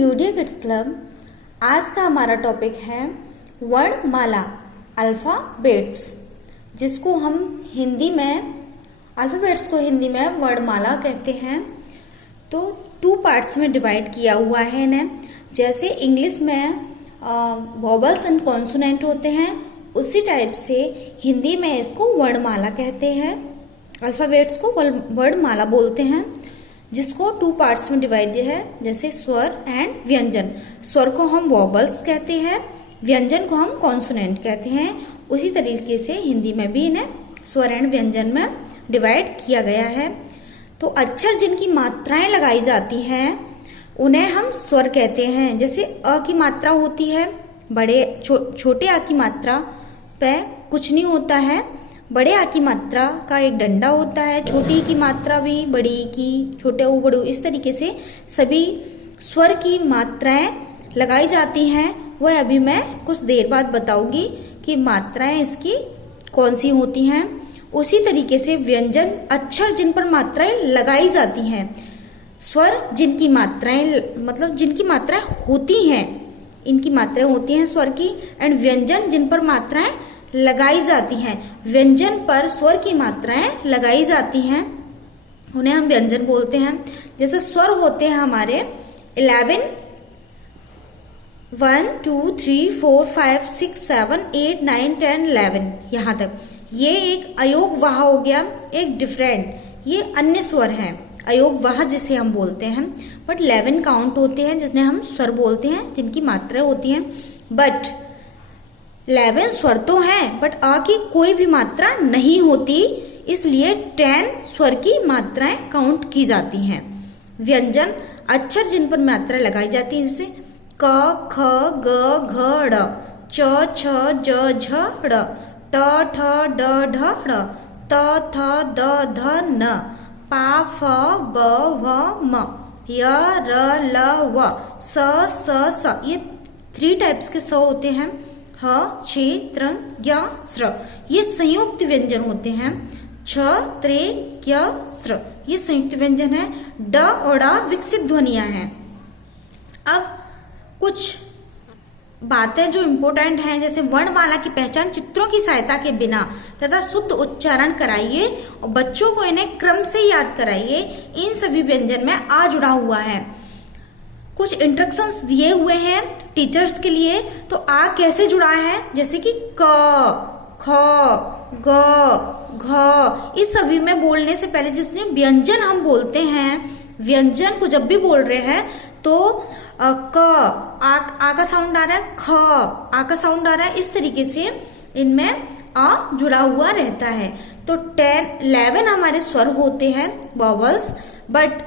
यूडिया kids club. आज का हमारा टॉपिक है वर्णमाला अल्फ़ाबेट्स, जिसको हम हिंदी में अल्फ़ाबेट्स को हिंदी में वर्णमाला कहते हैं। तो 2 पार्ट्स में डिवाइड किया हुआ है इन्हें। जैसे इंग्लिश में वॉवल्स एंड कॉन्सोनेंट होते हैं, उसी टाइप से हिंदी में इसको वर्णमाला कहते हैं। अल्फ़ाबेट्स को वर्णमाला बोलते हैं, जिसको 2 पार्ट्स में डिवाइडेड है। जैसे स्वर एंड व्यंजन। स्वर को हम वॉवल्स कहते हैं, व्यंजन को हम कॉन्सोनेंट कहते हैं। उसी तरीके से हिंदी में भी इन्हें स्वर एंड व्यंजन में डिवाइड किया गया है। तो अक्षर जिनकी मात्राएं लगाई जाती हैं उन्हें हम स्वर कहते हैं। जैसे अ की मात्रा होती है, छोटे आ की मात्रा पे कुछ नहीं होता है। बड़े आ की मात्रा का एक डंडा होता है। छोटी की मात्रा भी, बड़ी की, छोटे ऊ बड़ू, इस तरीके से सभी स्वर की मात्राएं लगाई जाती हैं। वह अभी मैं कुछ देर बाद बताऊंगी कि मात्राएं इसकी कौन सी होती हैं। उसी तरीके से व्यंजन अक्षर जिन पर मात्राएं लगाई जाती हैं। स्वर जिनकी मात्राएं होती हैं, इनकी मात्राएं होती हैं स्वर की। एंड व्यंजन जिन पर मात्राएं लगाई जाती हैं। व्यंजन पर स्वर की मात्राएं लगाई जाती हैं, उन्हें हम व्यंजन बोलते हैं। जैसे स्वर होते हैं हमारे 11, 1 2 3 4 5 6 7 8 9 10 11 यहाँ तक। ये एक अयोग वाह हो गया, एक डिफरेंट, ये अन्य स्वर हैं अयोग वाह जिसे हम बोलते हैं। बट 11 काउंट होते हैं जिन्हें हम स्वर बोलते हैं, जिनकी मात्राएं होती हैं। बट 11 स्वर तो हैं, बट आ की कोई भी मात्रा नहीं होती, इसलिए 10 स्वर की मात्राएं काउंट की जाती हैं। व्यंजन अक्षर जिन पर मात्राएं लगाई जाती हैं, जैसे क ख ग घ ड़, च छ ज झ ड़, ट ठ ड ढ ड़, त थ द ध न, पा फ ब भ म, य र ल व, स स स। ये 3 टाइप्स के स होते हैं। ह, छ, त्र, ज्ञ, स्र, ये संयुक्त व्यंजन होते हैं। छ, त्रे, ज्ञ, स्र, ये संयुक्त व्यंजन है। ड और ड विकसित ध्वनियां हैं। अब कुछ बातें जो इम्पोर्टेंट हैं, जैसे वर्णमाला की पहचान चित्रों की सहायता के बिना तथा शुद्ध उच्चारण कराइए और बच्चों को इन्हें क्रम से याद कराइए। इन सभी व्यंजन में आ जुड़ा हुआ है। कुछ इंस्ट्रक्शंस दिए हुए हैं टीचर्स के लिए। तो आ कैसे जुड़ा है, जैसे कि क, ख, ग, घ, इस सभी में बोलने से पहले जिसने व्यंजन हम बोलते हैं, व्यंजन को जब भी बोल रहे हैं तो क आ का साउंड आ रहा है, ख आ का साउंड आ रहा है। इस तरीके से इनमें आ जुड़ा हुआ रहता है। तो 11 हमारे स्वर होते हैं वॉवल्स, बट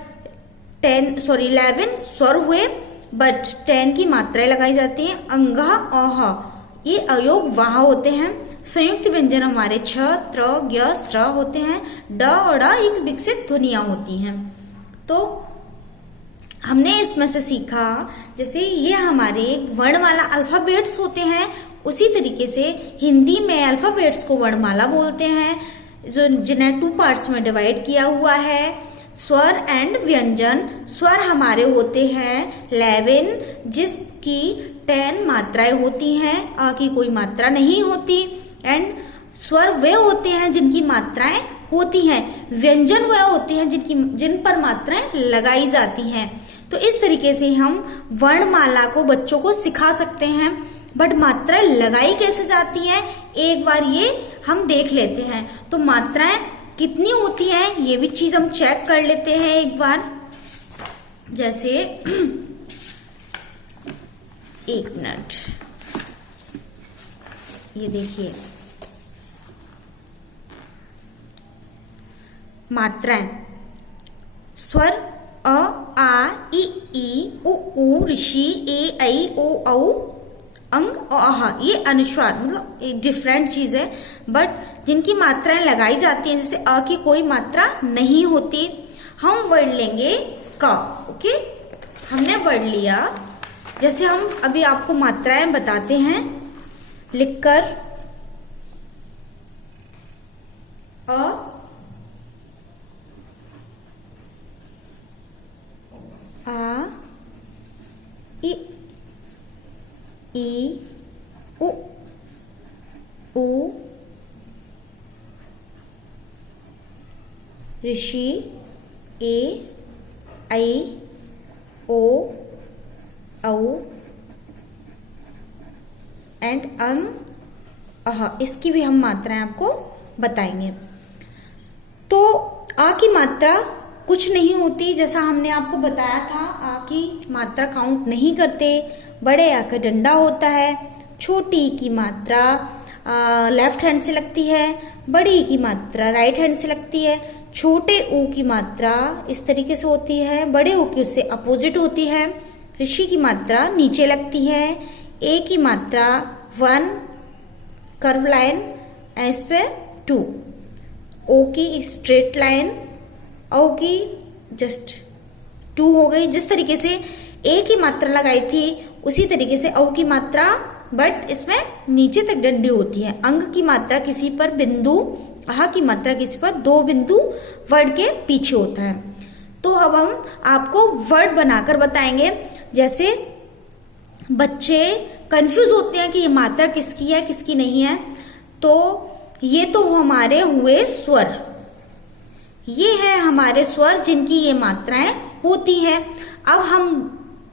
11 स्वर हुए, बट 10 की मात्राएं लगाई जाती हैं। अंगा, अह, ये अयोग वाह होते हैं। संयुक्त व्यंजन हमारे छ, त्र, ज्ञ, स्र होते हैं। ड और ड एक विकसित ध्वनियां होती हैं। तो हमने इसमें से सीखा, जैसे ये हमारे वर्णमाला अल्फाबेट्स होते हैं, उसी तरीके से हिंदी में अल्फाबेट्स को वर्णमाला बोलते हैं, जो जिन्हें 2 पार्ट्स में डिवाइड किया हुआ है। स्वर एंड व्यंजन। स्वर हमारे होते हैं 11, जिसकी 10 मात्राएं होती हैं, अ की कोई मात्रा नहीं होती। एंड स्वर वे होते हैं जिनकी मात्राएं होती हैं। व्यंजन वे होते हैं जिन पर मात्राएं लगाई जाती हैं। तो इस तरीके से हम वर्णमाला को बच्चों को सिखा सकते हैं। बट मात्राएं लगाई कैसे जाती हैं, एक बार ये हम देख लेते हैं। तो मात्राएं कितनी होती हैं, ये भी चीज हम चेक कर लेते हैं एक बार। जैसे एक मिनट, ये देखिए मात्राएं। स्वर अ, आ, ई, उ, ऋषि, ए, ऐ, ओ, औ, अंग और आह, ये अनुस्वार, मतलब एक डिफरेंट चीज है। बट जिनकी मात्राएं लगाई जाती हैं, जैसे अ की कोई मात्रा नहीं होती। हम वर्ड लेंगे क। ओके, हमने वर्ड लिया। जैसे हम अभी आपको मात्राएं बताते हैं लिखकर। अ, आ, ई ई उ ऊ ऋषि ए ऐ ओ औ एंड अंग अह। इसकी भी हम मात्राएं आपको बताएंगे। तो आ की मात्रा कुछ नहीं होती, जैसा हमने आपको बताया था, आ की मात्रा काउंट नहीं करते। बड़े आ का डंडा होता है। छोटी ई की मात्रा लेफ्ट हैंड से लगती है, बड़ी ई की मात्रा राइट हैंड से लगती है। छोटे ऊ की मात्रा इस तरीके से होती है, बड़े ऊ की उससे अपोजिट होती है। ऋषि की मात्रा नीचे लगती है। ए की मात्रा 1 कर्व लाइन, एस पे 2, ओ की स्ट्रेट लाइन, औ की जस्ट 2 हो गई। जिस तरीके से ए की मात्रा लगाई थी उसी तरीके से औ की मात्रा, बट इसमें नीचे तक डंडी होती है। अंग की मात्रा किसी पर बिंदु, आह की मात्रा किसी पर 2 बिंदु वर्ड के पीछे होता है। तो अब हम आपको वर्ड बनाकर बताएंगे। जैसे बच्चे कंफ्यूज होते हैं कि ये मात्रा किसकी है किसकी नहीं है। तो ये तो हमारे हुए स्वर, ये है हमारे स्वर जिनकी ये मात्राएं होती हैं। अब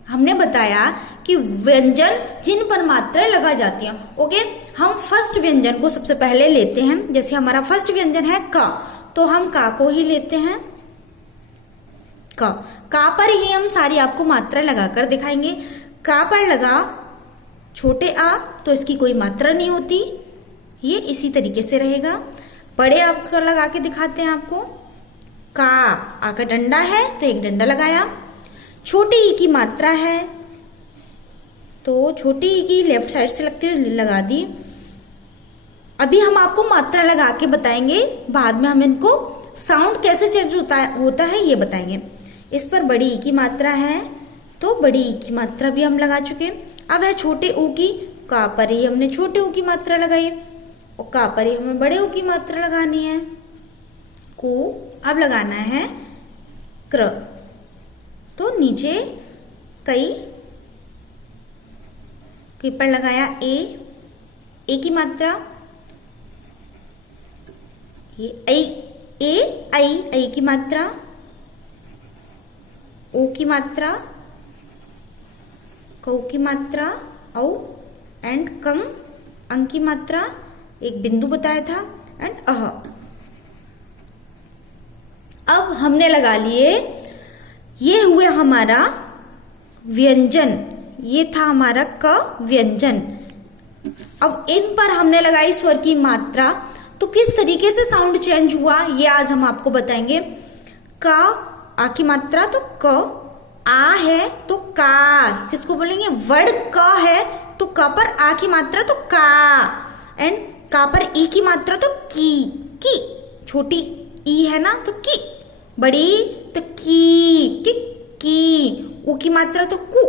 हमने बताया कि व्यंजन जिन पर मात्राएं लगा जाती हैं। ओके, हम फर्स्ट व्यंजन को सबसे पहले लेते हैं। जैसे हमारा फर्स्ट व्यंजन है क, तो हम का को ही लेते हैं। का पर ही हम सारी आपको मात्रा लगाकर दिखाएंगे। का पर लगा छोटे आ तो इसकी कोई मात्रा नहीं होती, ये इसी तरीके से रहेगा। बड़े आ का लगा के दिखाते हैं आपको। का आ का डंडा है तो एक डंडा लगाया। छोटी ई की मात्रा है तो छोटी ई की लेफ्ट साइड से लगती है, लगा दी। अभी हम आपको मात्रा लगा के बताएंगे, बाद में हम इनको साउंड कैसे चेंज होता है ये बताएंगे। इस पर बड़ी ई की मात्रा है तो बड़ी ई की मात्रा भी हम लगा चुके। अब है छोटे ऊ की, का पर ही हमने छोटे ऊ की मात्रा लगाई और का पर ही हमें बड़े ऊ की मात्रा लगानी है। को अब लगाना है क्र, तो नीचे कई पर लगाया ए की मात्रा, ये ऐ की मात्रा, ओ की मात्रा, कौ की मात्रा, औ एंड कंग अंग की मात्रा, एक बिंदु बताया था, एंड अह। अब हमने लगा लिए, ये हुए हमारा व्यंजन, ये था हमारा क व्यंजन। अब इन पर हमने लगाई स्वर की मात्रा, तो किस तरीके से साउंड चेंज हुआ ये आज हम आपको बताएंगे। का आ की मात्रा तो क, आ है तो का, किसको बोलेंगे वर्ड क है तो क पर आ की मात्रा तो का, एंड का पर ई की मात्रा तो की, छोटी ई है ना तो की, बड़ी तो की, ऊ की मात्रा तो कु,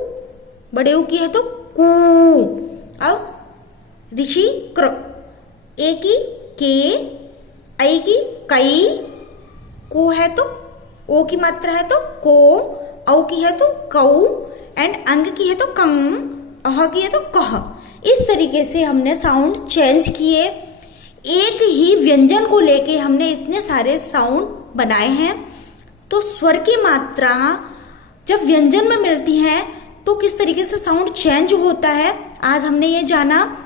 बड़े ऊ की है तो कु। अब ऋषि क्र, ए की के, ऐ की कई, को है तो ओ की मात्रा है तो को, औ की है तो कौ, एंड अंग की है तो कंग, अह की है तो कह। इस तरीके से हमने साउंड चेंज किए। एक ही व्यंजन को लेके हमने इतने सारे साउंड बनाए हैं। तो स्वर की मात्रा जब व्यंजन में मिलती है तो किस तरीके से साउंड चेंज होता है आज हमने ये जाना।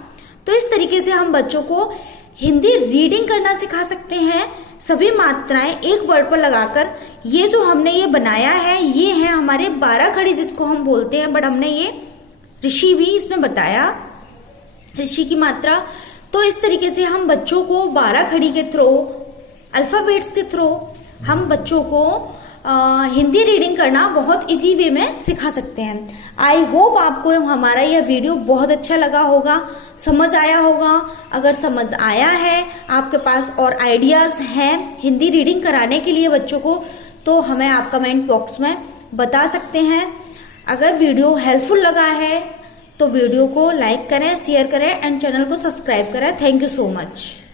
तो इस तरीके से हम बच्चों को हिंदी रीडिंग करना सिखा सकते हैं। सभी मात्राएं एक वर्ड पर लगाकर, ये जो हमने ये बनाया है ये है हमारे 12 खड़ी जिसको हम बोलते हैं, बट हमने ये ऋषि भी इसमें बताया, ऋषि की मात्रा। तो इस तरीके से हम बच्चों को 12 खड़ी के थ्रू, अल्फाबेट्स के थ्रू हम बच्चों को हिंदी रीडिंग करना बहुत इजी वे में सिखा सकते हैं। आई होप आपको हमारा यह वीडियो बहुत अच्छा लगा होगा, समझ आया होगा। अगर समझ आया है, आपके पास और आइडियाज़ हैं हिंदी रीडिंग कराने के लिए बच्चों को, तो हमें आप कमेंट बॉक्स में बता सकते हैं। अगर वीडियो हेल्पफुल लगा है तो वीडियो को लाइक करें, शेयर करें एंड चैनल को सब्सक्राइब करें। Thank you so much.